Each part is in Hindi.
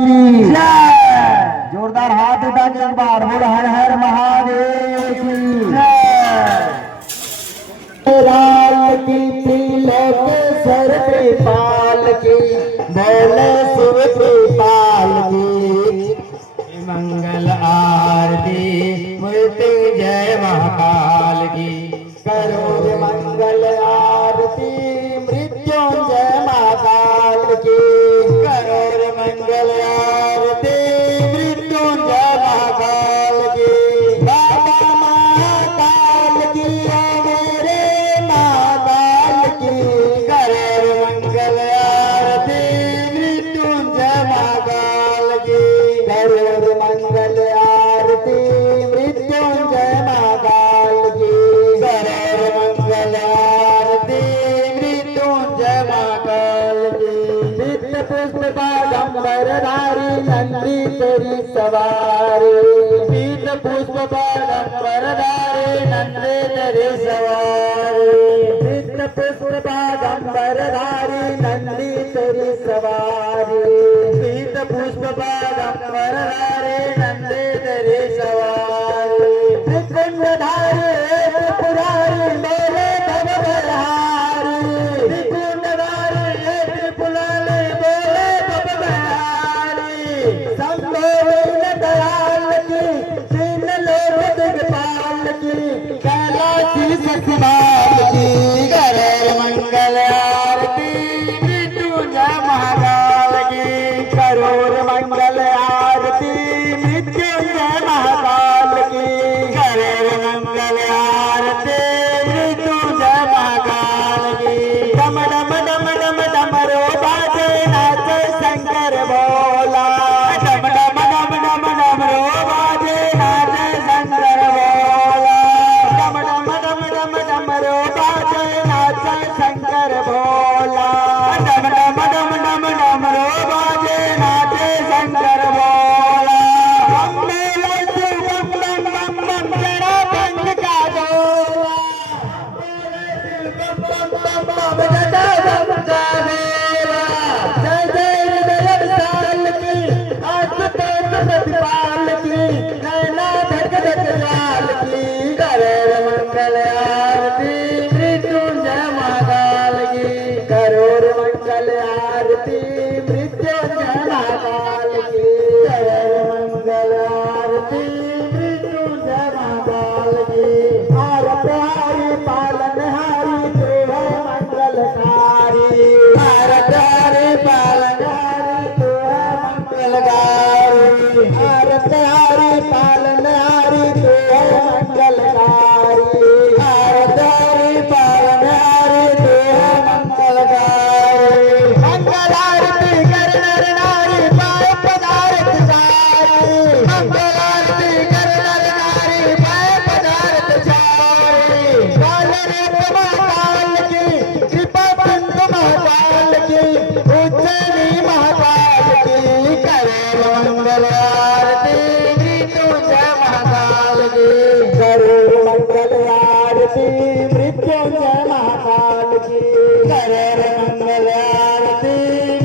की। जोरदार हाथ उठा के एक बार बोल हर हर महादेव की। लाल की थी लेके सर पाल की बोले शिव पाल की मंगल आरती मूर्ति जय महाकाल की। करो मंगल आरती। परधारी नंदी तेरी सवारी पीत पुष्प बालम परधारी नंदी तेरी सवारी। पीत पुष्प पर नंदी तेरी सवारी पीत पुष्प बालम बाबा की उच्चरी महाकालकी करेल मंगल आरती. मी तुझ्या महाकालकी करेल मंगल आरती. मृत्यूंच्या महाकालकी करेल मंगल आरती.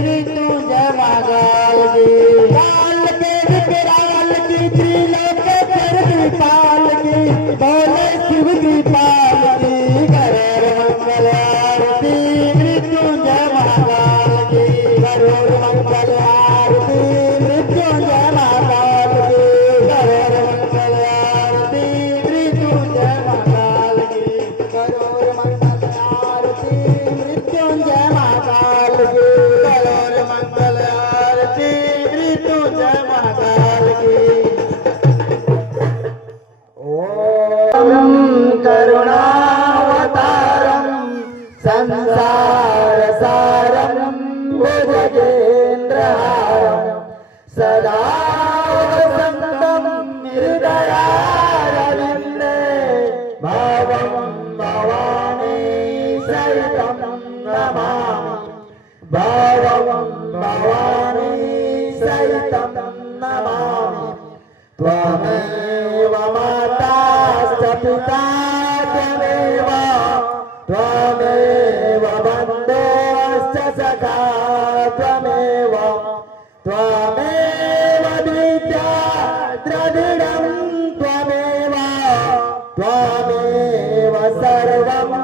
मी तुझ्या महाकालकी की त्रिलोक कर बोले शिव कृपाल की त्वमेव माताश्च पिता त्वमेव त्वमेव बन्धोश्च सखा त्वमेव त्वमेव द्वित्या द्रविडं त्वमेव त्वमेव सर्वं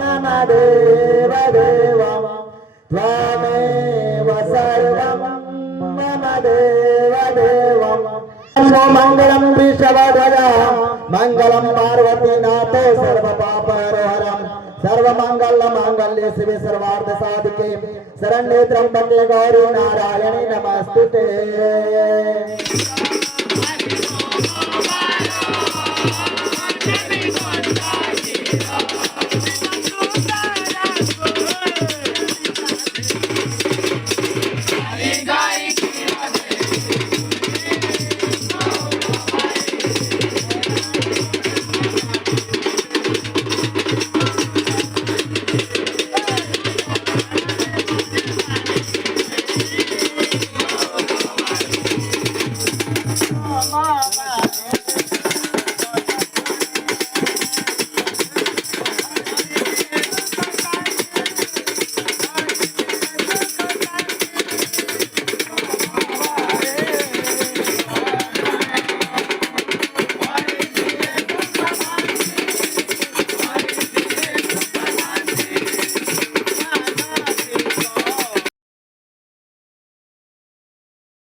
मम देव देवं त्वमेव మంగళం విషవధ మంగళం పార్వతీనాథ సర్వ పాపహరహరం సర్వమంగళ మాంగళ్య శివ సర్వార్థ సాధికే శరణ్యే త్రంబకే గౌరీ నారాయణి నమస్తుతే